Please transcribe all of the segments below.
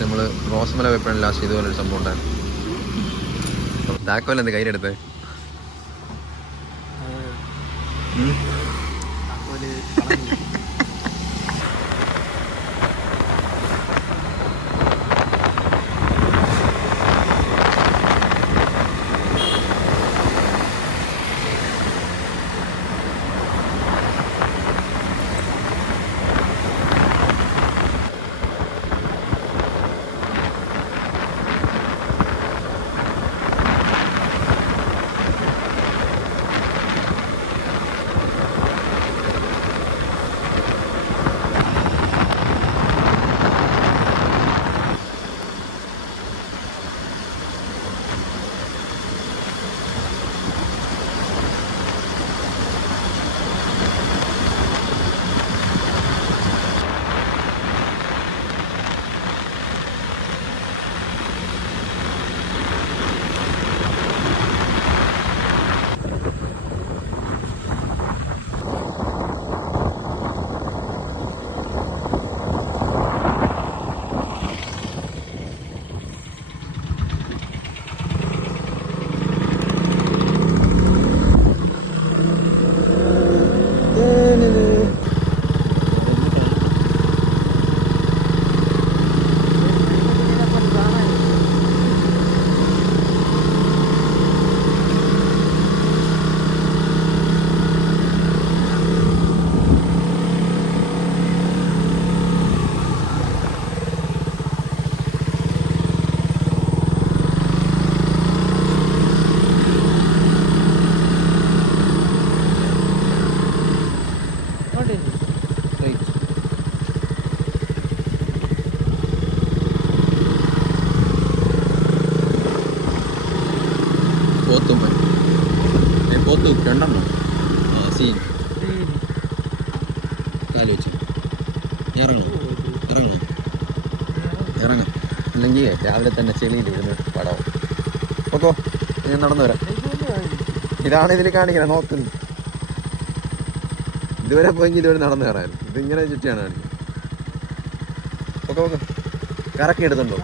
നമ്മൾ റോസ്മല പോയപ്പോഴാണ് ലാസ്റ്റ് ഇതുപോലൊരു സംഭവം ഉണ്ടായിരുന്നു. താക്കോൽ എന്ത് കയ്യിലെടുത്ത് പോത്ത് രണ്ടെണ്ണം സീൻ കാല് വെച്ച് ഇറങ്ങാം അല്ലെങ്കിൽ രാവിലെ തന്നെ ചെളിയിലിരുന്ന് പടാവും. ഓക്കോ ഞാൻ നടന്നു വരാം. ഇതാണ് ഇതിൽ കാണിക്കുന്നത്, നോക്കുന്നു. ഇതുവരെ പോയെങ്കിൽ ഇതുവരെ നടന്നു കയറായിരുന്നു. ഇതിങ്ങനെ ചുറ്റിയാണ് കാണിക്കുന്നത്. ഓക്കെ കറക്കി എടുത്തുണ്ടോ?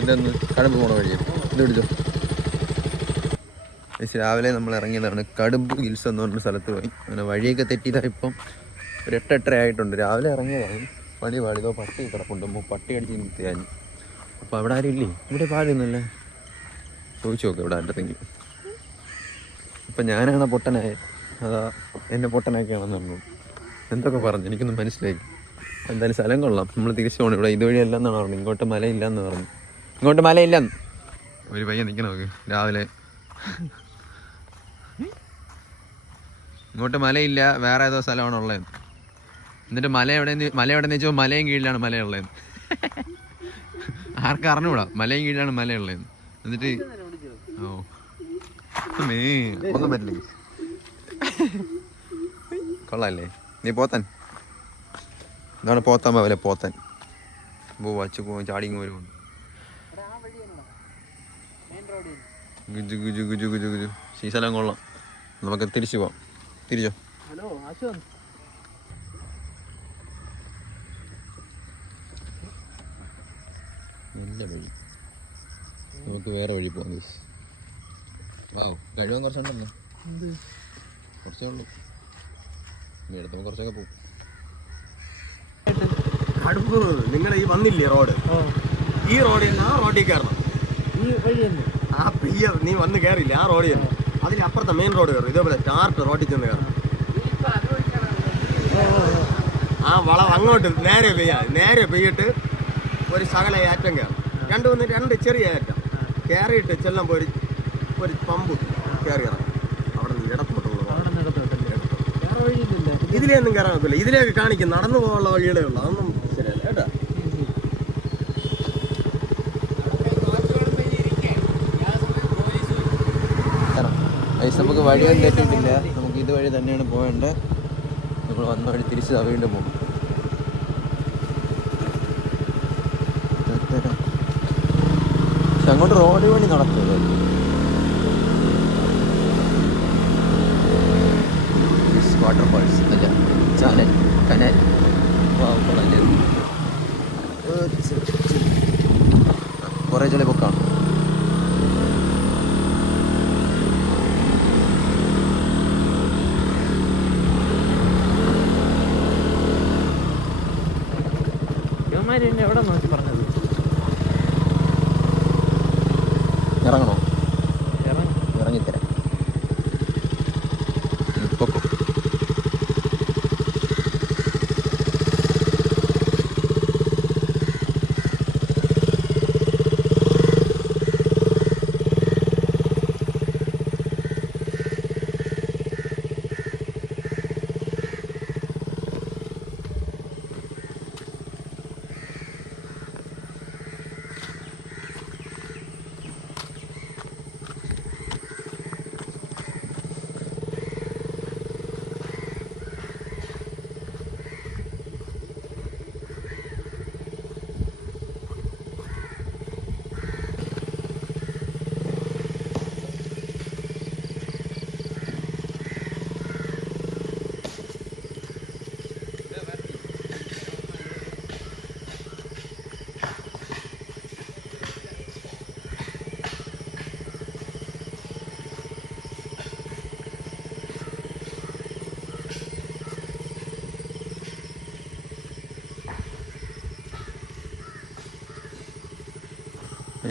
എന്തെന്ന് കടുമ്പ് പോണ വഴിയാണ് ഇത് പിടിച്ചോ. രാവിലെ നമ്മൾ ഇറങ്ങിയതാണ്. കടുമ്പ് ഹിൽസ് എന്ന് പറഞ്ഞ സ്ഥലത്ത് പോയി. അങ്ങനെ വഴിയൊക്കെ തെറ്റിയതാണ്. ഇപ്പം ഒരു 8-8:30 ആയിട്ടുണ്ട്. രാവിലെ ഇറങ്ങിയതാണ്. പണി പാടിയതോ പട്ടി കിടപ്പുണ്ട്. പട്ടി അടിച്ച് നിർത്തിയാൽ. അപ്പോൾ അവിടെ ആരും ഇല്ലേ? ഇവിടെ പാടുന്നല്ലേ? ചോദിച്ചു നോക്കാം ഇവിടെ ആരുടെങ്കിലും. ഇപ്പം ഞാനാണ് പൊട്ടനായ, അതാ എന്നെ പൊട്ടനാക്കിയാണെന്ന് പറഞ്ഞു. എന്തൊക്കെ പറഞ്ഞു എനിക്കൊന്നും മനസ്സിലായി. എന്തായാലും സ്ഥലം കൊള്ളാം. നമ്മൾ തിരിച്ചു പോകണം. ഇവിടെ ഇതുവഴിയല്ല എന്നാണ് പറഞ്ഞത്. ഇങ്ങോട്ട് മലയില്ലെന്ന് പറഞ്ഞു. ഇങ്ങോട്ട് മലയില്ലെന്ന് ഒരു പയ്യൻ നിൽക്കണം. നോക്ക് രാവിലെ ഇങ്ങോട്ട് മലയില്ല, വേറെ ഏതോ സ്ഥലമാണ് ഉള്ളത്. എന്നിട്ട് മല എവിടെയെന്ന് വെച്ചാൽ മലയും കീഴിലാണ് മലയുള്ളതെന്ന്. ആർക്കും അറിഞ്ഞൂടാ മലയും കീഴിലാണ് മലയുള്ളതെന്ന്. എന്നിട്ട് ഒന്നും പറ്റില്ല. കൊള്ളാല്ലേ? നീ പോത്തൻ എന്താണ്? പോത്താൻ പോവല്ലേ? പോത്തൻ വച്ച് പോകും ചാടിങ് വരും. ഗുജു ഗുജു ഗുജു ഗുജു ഗുജു. ഈ സ്ഥലം കൊള്ളാം. നമുക്ക് തിരിച്ചു പോവാം. തിരിച്ചോ. നല്ല വഴി. നമുക്ക് വേറെ വഴി പോവാം. കഴിവാൻ കുറച്ചുണ്ടല്ലോ. കുറച്ചേ ഉള്ളൂ. നീ എടുത്തപ്പോൾ കുറച്ചൊക്കെ പോകും. കടുപ്പ് നിങ്ങൾ ഈ വന്നില്ലേ റോഡ്? ഈ റോഡിൽ നിന്ന് ആ റോഡിൽ കയറണം. ആ പ്രിയ നീ വന്ന് കയറിയില്ല ആ റോഡിൽ തന്നെ. അതിലപ്പുറത്തെ മെയിൻ റോഡ് കയറും. ഇതേപോലെ ടാർട്ട് റോഡിൽ ചെന്ന് കയറണം. ആ വളം അങ്ങോട്ട് നേരെ പെയ്യിട്ട് ഒരു ശകല ഏറ്റം കയറും. രണ്ട് ചെറിയ ഏറ്റം കയറിയിട്ട് ചെല്ലുമ്പോൾ ഒരു പമ്പ് കയറി ഇറങ്ങും. അവിടെ നിന്ന് ഇടത്തോട്ടുള്ള ഇതിലെയൊന്നും കയറാൻ നോക്കില്ല. ഇതിലേക്ക് കാണിക്കും നടന്നു പോകാനുള്ള വഴിയുടെ ഉള്ളു. അതൊന്നും ശരിയല്ല കേട്ടോ. നമുക്ക് വഴിയൊന്നും തെറ്റിയിട്ടില്ല. നമുക്ക് ഇതുവഴി തന്നെയാണ് പോകേണ്ടത്. നമ്മൾ വന്ന വഴി തിരിച്ച് വീണ്ടും പോകും. പക്ഷെ അങ്ങോട്ട് റോഡ് പണി നടക്കുക. വാട്ടർഫാൾസ് അല്ല, ചാനൽ കനാൽ കുറേ ചെളി പൊക്കാണ്. എവിടെ നോക്കി പറഞ്ഞത് ഇറങ്ങണോ? ഇറങ്ങിത്തരാം. പൊക്കോ.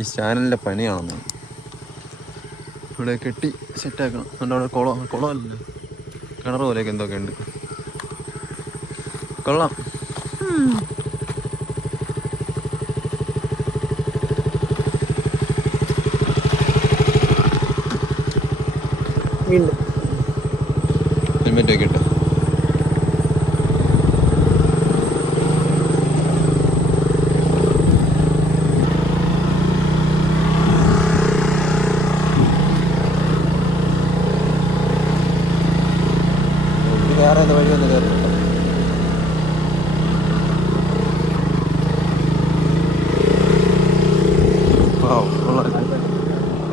ഈ ചാനലിൻ്റെ പനിയാണെന്ന് ഇവിടെ കെട്ടി സെറ്റാക്കണം. അതുകൊണ്ട് അവിടെ കുളമല്ല, കിണർ പോലെയൊക്കെ എന്തൊക്കെ ഉണ്ട്. കൊള്ളാം. വീണ്ടും ഹെൽമെറ്റൊക്കെ ഇട്ട് വേറെ വഴിയൊന്നും കയറുന്നുണ്ടോ?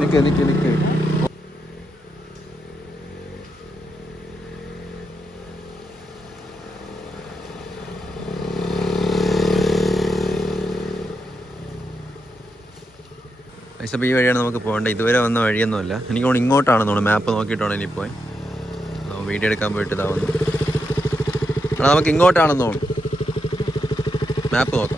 നിക്ക് ഐസപ്പോൾ ഈ വഴിയാണ് നമുക്ക് പോകേണ്ടത്. ഇതുവരെ വന്ന വഴിയൊന്നുമല്ല. എനിക്ക് തോന്നുന്നു ഇങ്ങോട്ടാണെന്ന് തോന്നുന്നു. മാപ്പ് നോക്കിയിട്ടാണ് ഇനി പോയി വീഡിയോ എടുക്കാൻ പോയിട്ട് ഇതാവുന്നു. നമുക്ക് ഇങ്ങോട്ടാണെന്ന് തോന്നുന്നു. മാപ്പ് നോക്കാം.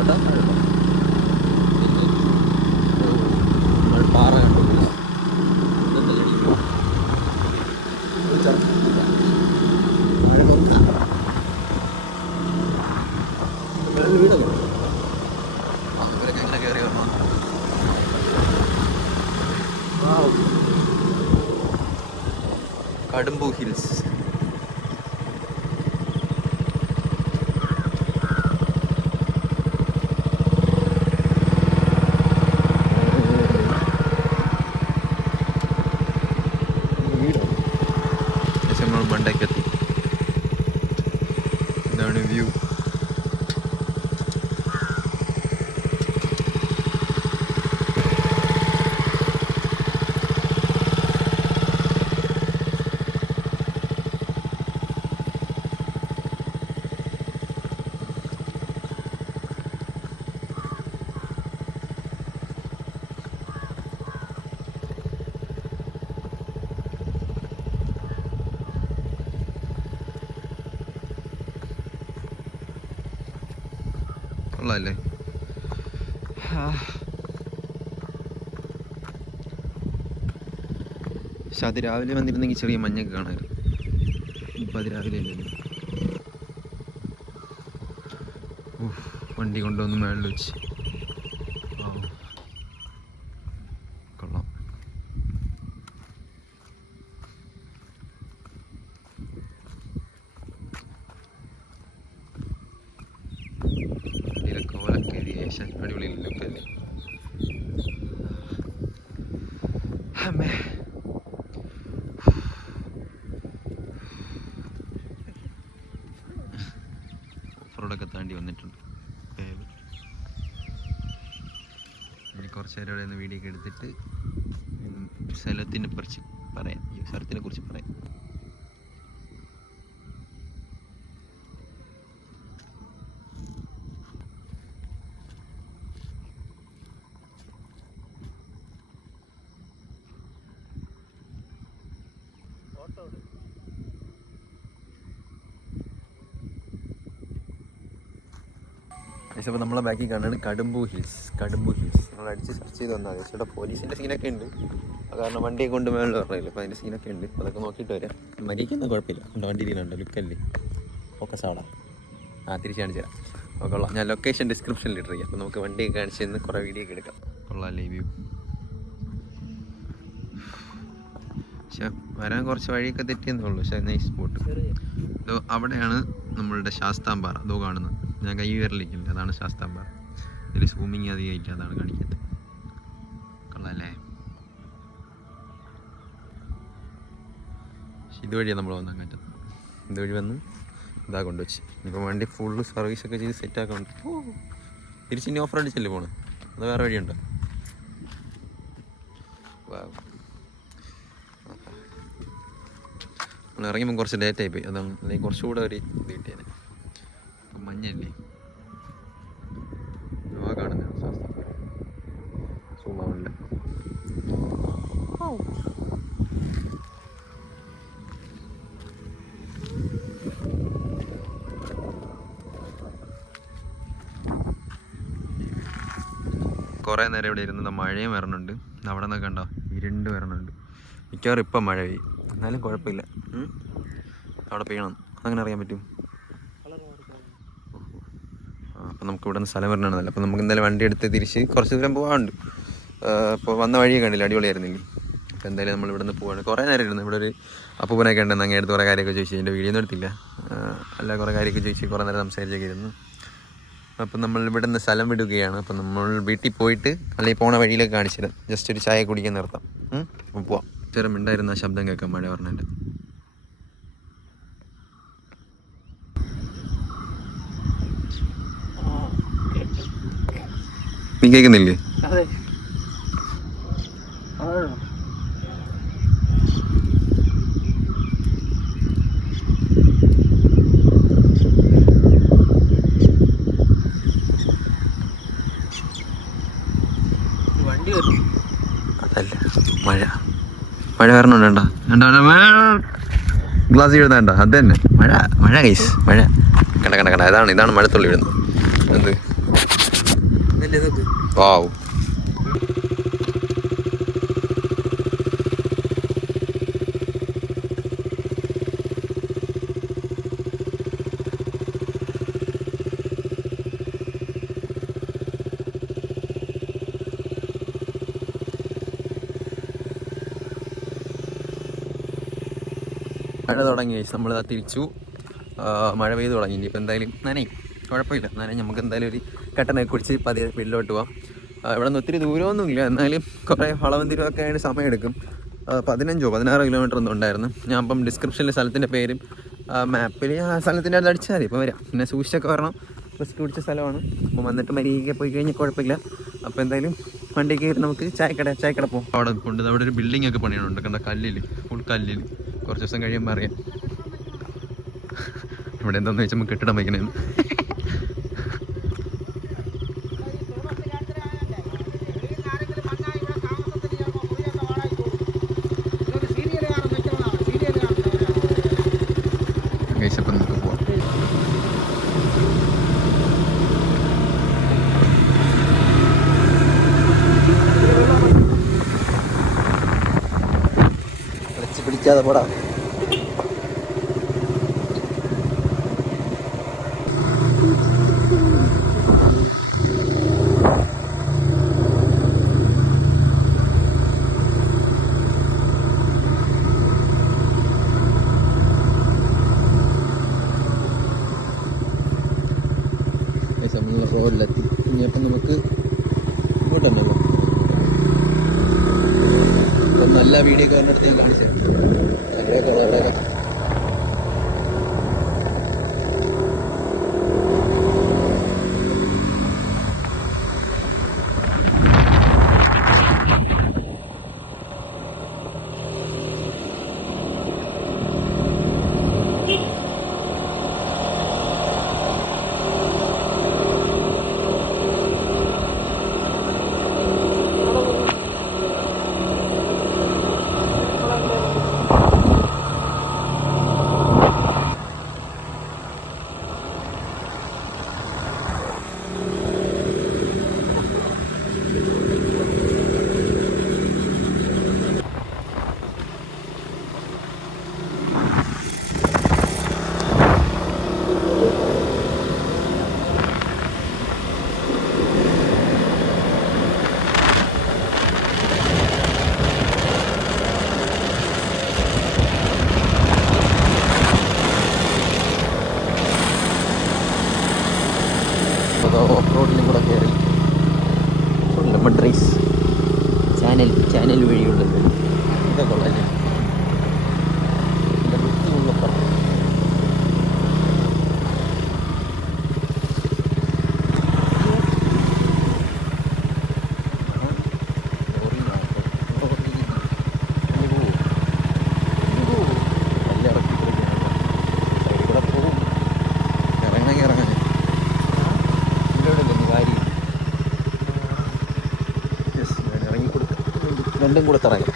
കേട്ടോ നമ്മൾ പാറ കണ്ടില്ല വീടല്ലോ ഇവരൊക്കെ എങ്ങനെ കയറി വരണം കടുംബു ഹിൽസ് നമ്മൾ മണ്ടയ്ക്കെത്തി ഇതാണ് വ്യൂ കൊള്ളാല്ലേ പക്ഷെ അത് രാവിലെ വന്നിരുന്നെങ്കിൽ ചെറിയ മഞ്ഞൊക്കെ കാണാമായിരുന്നു ഇപ്പം അത് രാവിലെ ഇല്ലല്ലോ വണ്ടി കൊണ്ടുവന്ന് മേളിൽ വെച്ച് കൊള്ളാം അടിപൊളി ലുക്കല്ലേ അമ്മേ ഓഫറോഡൊക്കെ താണ്ടി വന്നിട്ടുണ്ട് ഇനി കുറച്ച് നേരം ഇവിടെ നിന്ന് വീഡിയോ ഒക്കെ എടുത്തിട്ട് സ്ഥലത്തിനെ കുറിച്ച് പറയാം ഈ സ്ഥലത്തിനെ കുറിച്ച് പറയാം അപ്പോൾ നമ്മളെ ബാക്കിൽ കാണുന്നത് കടുംബു ഹിൽസ് നമ്മൾ അടിച്ച് സെർച്ച് ചെയ്ത് വന്നാൽ മതി ഇവിടെ പോലീസിൻ്റെ സീനൊക്കെ ഉണ്ട് അത് കാരണം വണ്ടിയെ കൊണ്ട് മേളിൽ പറഞ്ഞില്ല അപ്പോൾ അതിൻ്റെ സീനൊക്കെ ഉണ്ട് അതൊക്കെ നോക്കിയിട്ട് വരാം മരിക്കൊന്നും കുഴപ്പമില്ല എൻ്റെ വണ്ടി ഇരിക്കുന്നുണ്ടോ ലുക്കല്ലേ ഫോക്കസ് ആവടാ തിരിച്ച് കാണിച്ചു തരാം അപ്പോൾ കൊള്ളാം ഞാൻ ലൊക്കേഷൻ ഡിസ്ക്രിപ്ഷനിൽ ഇട്ടിരിക്കാം അപ്പോൾ നമുക്ക് വണ്ടിയൊക്കെ കാണിച്ച് തന്ന് കുറേ വീഡിയോ ഒക്കെ എടുക്കാം കൊള്ളാമല്ലേ വ്യൂ പക്ഷെ വരാൻ കുറച്ച് വഴിയൊക്കെ തെറ്റിയെന്നുള്ളൂ പക്ഷേ നൈസ് സ്പോട്ട് ഇതോ അവിടെയാണ് നമ്മളുടെ ശാസ്താംപാറ അതോ കാണുന്നത് ഞാൻ കൈ വിരലിക്കില്ല അതാണ് ശാസ്താംപാറ ഇതിൽ സൂമിങ് അധികമായിട്ട് അതാണ് കാണിക്കുന്നത് കൊള്ളാല്ലേ ഇതുവഴിയാണ് നമ്മൾ വന്നാൽ കയറ്റം ഇതുവഴി വന്ന് ഇതാ കൊണ്ടുവച്ച് ഇപ്പം വണ്ടി ഫുള്ള് സർവീസൊക്കെ ചെയ്ത് സെറ്റാക്കുന്നുണ്ട് തിരിച്ച് ഇനി ഓഫർ അടിച്ചല്ലേ പോണേ അത് വേറെ വഴിയുണ്ടോ നമ്മൾ ഇറങ്ങിയപ്പോൾ കുറച്ച് ലേറ്റ് ആയിപ്പോയി അതാണ് അല്ലെങ്കിൽ കുറച്ചുകൂടെ ഒരു ഇത് കിട്ടിയത് മഞ്ഞല്ലേ കാണുന്ന സൂമാവുണ്ട് കുറേ നേരം ഇവിടെ ഇരുന്നത് മഴയും വരണുണ്ട് അവിടെ നിന്നൊക്കെ കണ്ടോ ഇരുണ്ട് വരണുണ്ട് മിക്കവാറും ഇപ്പം മഴ പെയ്യും എന്നാലും കുഴപ്പമില്ല അവിടെ പെയ്യണം അതങ്ങനെ അറിയാൻ പറ്റും അപ്പം നമുക്ക് ഇവിടെ നിന്ന് സ്ഥലം വരണമാണല്ലോ അപ്പോൾ നമുക്ക് എന്തായാലും വണ്ടി എടുത്ത് തിരിച്ച് കുറച്ച് ദൂരം പോകാനുണ്ട് അപ്പോൾ വന്ന വഴിയൊക്കെ കണ്ടില്ല അടിപൊളിയായിരുന്നില്ലേ അപ്പോൾ എന്തായാലും നമ്മൾ ഇവിടെ നിന്ന് പോവാണ് കുറേ നേരം ഇരുന്നു ഇവിടെ ഒരു അപ്പൂപ്പനൊക്കെ ഉണ്ടെന്ന് അങ്ങനെ അടുത്ത് കുറേ കാര്യമൊക്കെ ചോദിച്ചു എൻ്റെ വീഡിയോ ഒന്നും എടുത്തില്ല അല്ല കുറേ കാര്യമൊക്കെ ചോദിച്ച് കുറേ നേരം സംസാരിച്ചൊക്കെ ഇരുന്നു അപ്പം നമ്മൾ ഇവിടെ നിന്ന് സ്ഥലം വിടുകയാണ് അപ്പം നമ്മൾ വീട്ടിൽ പോയിട്ട് അല്ലെങ്കിൽ പോണ വഴിയിലൊക്കെ കാണിച്ചിടാം ജസ്റ്റ് ഒരു ചായ കുടിക്കാൻ നിർത്താം പോവാം ചെറും ഉണ്ടായിരുന്ന ശബ്ദം കേൾക്കാം മഴ പറഞ്ഞിട്ട് നീ കേൾക്കുന്നില്ലേ അതല്ല മഴ മഴ വരണുണ്ടോ ഗ്ലാസ് എഴുതാണ്ട അത് തന്നെ മഴ കൈസ് മഴ കണ്ട ഇതാണ് മഴത്തുള്ളി വീഴുന്നത് എന്ത് വാവ്. മഴ തുടങ്ങി, നമ്മൾ തിരിച്ചു. മഴ പെയ്ത് തുടങ്ങി. ഇനിയിപ്പോൾ എന്തായാലും നനയും, കുഴപ്പമില്ല. നനയും. നമുക്ക് എന്തായാലും ഒരു കട്ടനൊക്കെ കുടിച്ച് പതിയെ വീട്ടിലോട്ട് പോവാം. ഇവിടെ നിന്ന് ഒത്തിരി ദൂരമൊന്നുമില്ല, എന്നാലും കുറേ വളവും തിരുവൊക്കെ ആയിട്ട് സമയമെടുക്കും. 15-16 കിലോമീറ്റർ ഒന്നും ഉണ്ടായിരുന്നു. ഞാൻ അപ്പം ഡിസ്ക്രിപ്ഷനിൽ സ്ഥലത്തിൻ്റെ പേരും മാപ്പിൽ ആ സ്ഥലത്തിൻ്റെ അടുത്ത് അടിച്ചാൽ മതി, ഇപ്പോൾ വരാം. പിന്നെ സൂക്ഷിച്ചൊക്കെ വരണം, റിസ്ക് പിടിച്ച സ്ഥലമാണ്. അപ്പോൾ വന്നിട്ട് മരിയൊക്കെ പോയി കഴിഞ്ഞാൽ കുഴപ്പമില്ല. അപ്പോൾ എന്തായാലും വണ്ടി കയറി നമുക്ക് ചായക്കട പോകും. അവിടെ കൊണ്ട് അവിടെ ഒരു ബിൽഡിംഗ് ഒക്കെ പണിയുന്നുണ്ട്, കണ്ട കല്ലിൽ, ഫുൾ കല്ലിൽ. കുറച്ച് ദിവസം കഴിയുമ്പോൾ അറിയാം ഇവിടെ എന്താണെന്ന് വെച്ചാൽ നമുക്ക് കെട്ടിടം വയ്ക്കണേന്ന്. അപ്പം നമുക്ക് പോവാം. പിടിക്കാതെ പോടാ. റോഡിലെത്തി. ഇനിയപ്പം നമുക്ക് ഇങ്ങോട്ടല്ലേ പോകാം. അപ്പം നല്ല വീഡിയോ ഒക്കെ കണ്ടെടുത്ത് ഞാൻ കാണിച്ചു തരാം. കല്ലൊക്കെ ഉള്ള അവിടെയൊക്കെ ഓഫ് റോഡിലും കൂടെ കയറി. ലെമൺ റൈസ് ചാനൽ വഴിയുള്ളത് ഇതൊക്കെ ഉള്ളല്ലേ. എൻ്റെ വൃത്തിയുള്ള പറ രണ്ടും കൂടെ തറയാം.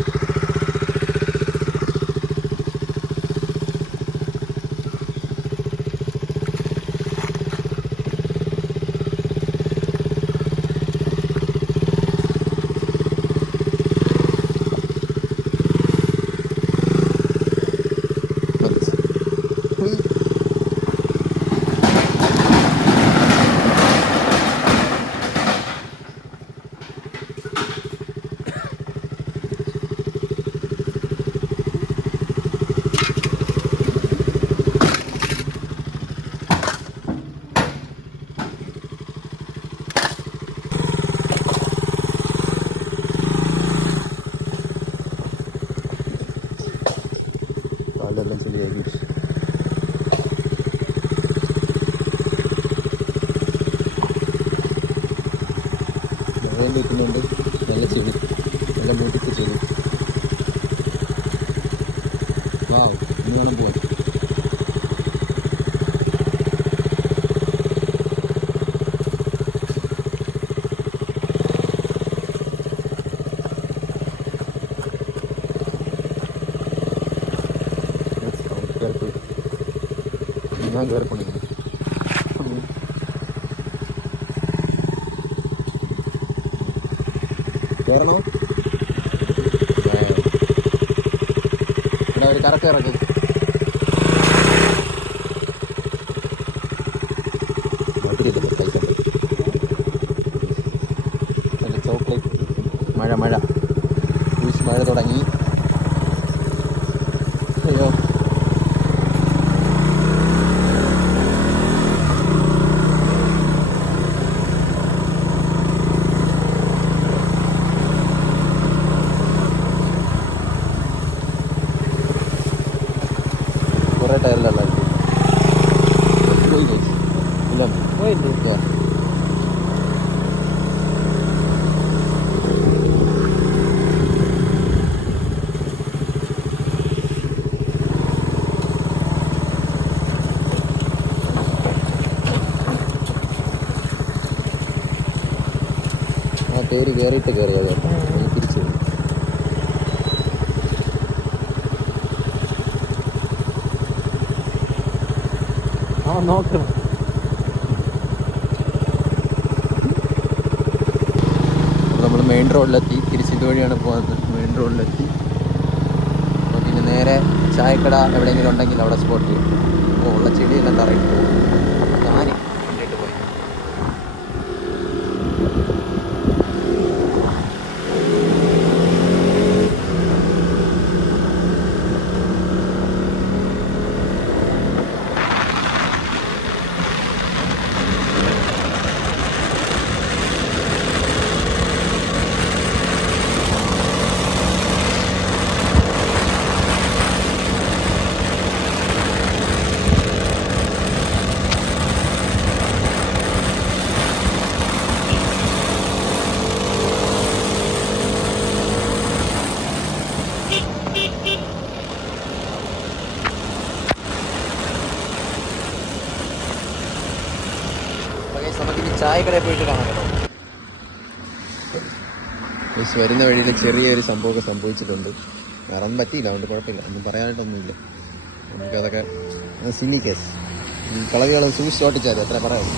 കാലെല്ലാം ചെളിയായി. മഴ നിൽക്കുന്നുണ്ട്, നല്ല ചെളി, നല്ല മുടിക്ക് ചെളി. വാവ്, ഇനി വേണം പോവാൻ. ഞാൻ കയറി പണിയുന്നു. കയറണോ? ഇവിടെ ഒരു കറക്കം ഇറക്കും. ചോക്ലേറ്റ് മഴ മഴ തുടങ്ങി. അയ്യോ കുറേ ടയറിലല്ല പോയി ഇല്ല പോയില്ലേ? ആ പേര് കയറിയിട്ട് കയറിയത് തിരിച്ചു നോക്കണം. നമ്മൾ മെയിൻ റോഡിലെത്തി. തിരിച്ച് ഇതുവഴിയാണ് പോകുന്നത്. മെയിൻ റോഡിലെത്തി. അപ്പോൾ പിന്നെ നേരെ ചായക്കട എവിടെയെങ്കിലും ഉണ്ടെങ്കിൽ അവിടെ സ്പോട്ട് ചെയ്യും. അപ്പോൾ ഉള്ള ചെടിയെല്ലാം തറയിട്ട് പോകും. ഞാൻ കണ്ടിട്ട് പോയി. നമുക്കിനി ചായക്കടയിൽ പോയിട്ട് കാണാം കേട്ടോ. വരുന്ന വഴിയിൽ ചെറിയൊരു സംഭവമൊക്കെ സംഭവിച്ചിട്ടുണ്ട്. വേറെ ഒന്നും പറ്റിയില്ല, അതുകൊണ്ട് കുഴപ്പമില്ല. ഒന്നും പറയാനായിട്ടൊന്നുമില്ല. നമുക്കതൊക്കെ സില്ലി കേസ്. കളവികളും സൂക്ഷിച്ച് ഓട്ടിച്ചാൽ അത്ര പറയാം.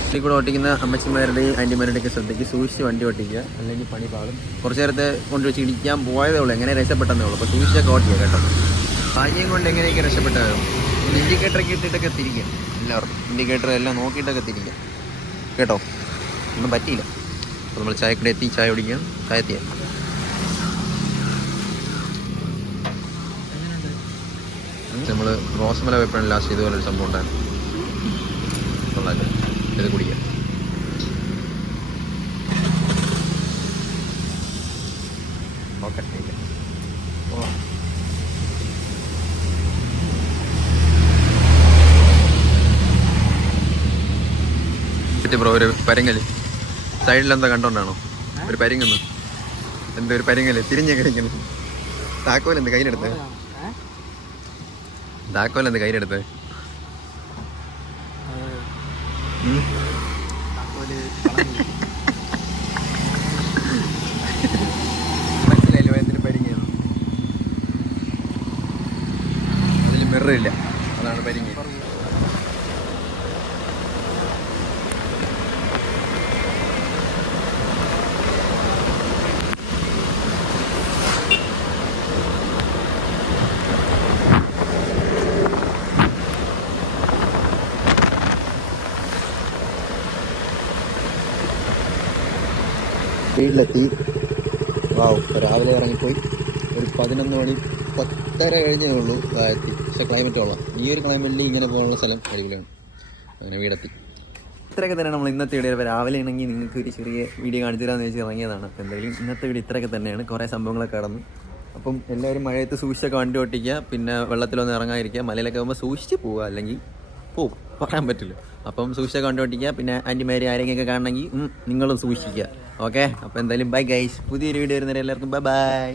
വണ്ടി കൂടെ ഓട്ടിക്കുന്ന അമ്മച്ചിമാരുടെയും ആൻറ്റിമാരുടെയൊക്കെ ശ്രദ്ധിക്ക്. സൂക്ഷിച്ച് വണ്ടി ഓട്ടിക്കുക, അല്ലെങ്കിൽ പണി പാടും. കുറച്ച് നേരത്തെ കൊണ്ടുവച്ച് ഇടിക്കാൻ പോയതേ ഉള്ളൂ, എങ്ങനെ രക്ഷപ്പെട്ടതേ ഉള്ളൂ. അപ്പോൾ സൂക്ഷിച്ചൊക്കെ ഓട്ടിക്കുക കേട്ടോ. ഭാഗ്യം കൊണ്ട് എങ്ങനെയൊക്കെ രക്ഷപ്പെട്ടതാകും. ഇൻഡിക്കേറ്ററൊക്കെ ഇട്ടിട്ടൊക്കെ തിരിക്കുക. എല്ലാവർക്കും ഇൻഡിക്കേറ്റർ എല്ലാം നോക്കിയിട്ടൊക്കെ തിരിക്കുക കേട്ടോ. ഒന്നും പറ്റിയില്ല. അപ്പോൾ നമ്മൾ ചായക്കട എത്തി. ചായ കുടിക്കാം. ചായ എത്തിയാൽ നമ്മൾ റോസ്മല വെപ്പണം ലാസ്റ്റ് ഇതുപോലൊരു സംഭവം ഉണ്ടായിരുന്നു. ഇത് കുടിക്കാം. ഓക്കെ ബ്രോ ഒരു പരങ്ങല് സൈഡിലെന്താ കണ്ടോണ്ടാണോ? ഒരു പരിങ്ങുന്നു എന്താ ഒരു പരിങ്ങല് തിരിഞ്ഞ കഴിക്കുന്നു. താക്കോലെന്ത് കയ്യിലെടുത്ത്? താക്കോലെന്ത് കയ്യിലെടുത്ത്? മനസ്സിലായില്ലോ എന്തിനു പരിങ്ങ? അതിൽ മിററില്ല, അതാണ് പരിങ്ങ. വീട്ടിലെത്തി. വാവ്, രാവിലെ ഇറങ്ങിപ്പോയി. ഒരു 11 മണി 10:30 കഴിഞ്ഞേ ഉള്ളൂ എത്തി. പക്ഷേ ക്ലൈമറ്റ് കൊള്ളാം. ഈ ഒരു ക്ലൈമറ്റിൽ ഇങ്ങനെ പോകാനുള്ള സ്ഥലം അടിപൊളിയാണ്. അങ്ങനെ വീടെത്തി. ഇത്രയൊക്കെ തന്നെ നമ്മൾ ഇന്നത്തെ വീഡിയോ. രാവിലെ ആണെങ്കിൽ നിങ്ങൾക്ക് ഒരു ചെറിയ വീഡിയോ കാണിച്ചു തരാമെന്ന് വെച്ച് ഇറങ്ങിയതാണ്. അപ്പോൾ എന്തായാലും ഇന്നത്തെ വീഡിയോ ഇത്രയൊക്കെ തന്നെയാണ്. കുറേ സംഭവങ്ങളൊക്കെ കടന്നു. അപ്പം എല്ലാവരും മഴയത്ത് സൂക്ഷിച്ചൊക്കെ വണ്ടി ഓട്ടിക്കുക. പിന്നെ വെള്ളത്തിലൊന്നും ഇറങ്ങാതിരിക്കുക. മലയിലൊക്കെ ആകുമ്പോൾ സൂക്ഷിച്ച് പോവുക, അല്ലെങ്കിൽ പോവും, പറയാൻ പറ്റില്ല. അപ്പം സൂക്ഷിച്ചൊക്കെ വണ്ടി ഓട്ടിക്കുക. പിന്നെ ആൻറ്റിമാരി ആരെങ്കിലുമൊക്കെ കാണണമെങ്കിൽ നിങ്ങളും സൂക്ഷിക്കുക. ഓക്കെ, അപ്പോൾ എന്തായാലും ബൈ ഗൈസ്. പുതിയൊരു വീഡിയോ വരുന്നവരെ എല്ലാവർക്കും ബൈ ബൈ.